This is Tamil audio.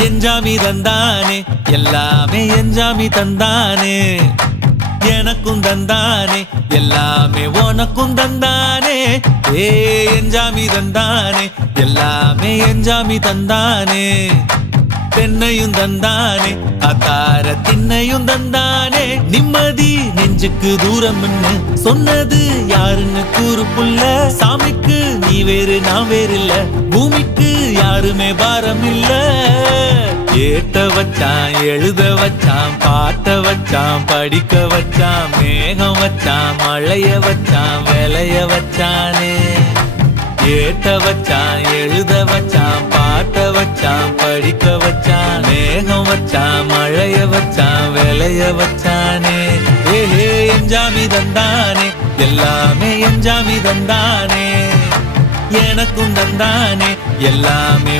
எஞ்சாமி தந்தானே எல்லாமே எஞ்சாமி தந்தானே எனக்கும் தந்தானே எல்லாமே உனக்கும் தந்தானே ஏ எஞ்சாமி தந்தானே எல்லாமே எஞ்சாமி தந்தானே தென்னையும் தந்தானே அத்தார திண்ணையும் தந்தானே நிம்மதி நெஞ்சுக்கு தூரம் சொன்னது யாருன்னு கூறு புள்ள சாமிக்கு நீ வேறு நான் வேறு இல்ல பூமிக்கு யாருமே பாரம் இல்ல ஏட்ட வச்சான் எழுத வச்சான் பாட்ட வச்சான் படிக்க வச்சான் மேகம் வச்சான் மழைய வச்சான் விளைய வச்சானே ஏட்ட வச்சான் எழுத வச்சான் பாட்ட வச்சான் படிக்க வச்சான் மேகம் வச்சான் மழைய வச்சான் விளைய வச்சானே ஏஹே எஞ்சாமி தந்தானே எல்லாமே எஞ்சாமி தந்தானே எனக்கும் தந்தானே எல்லாமே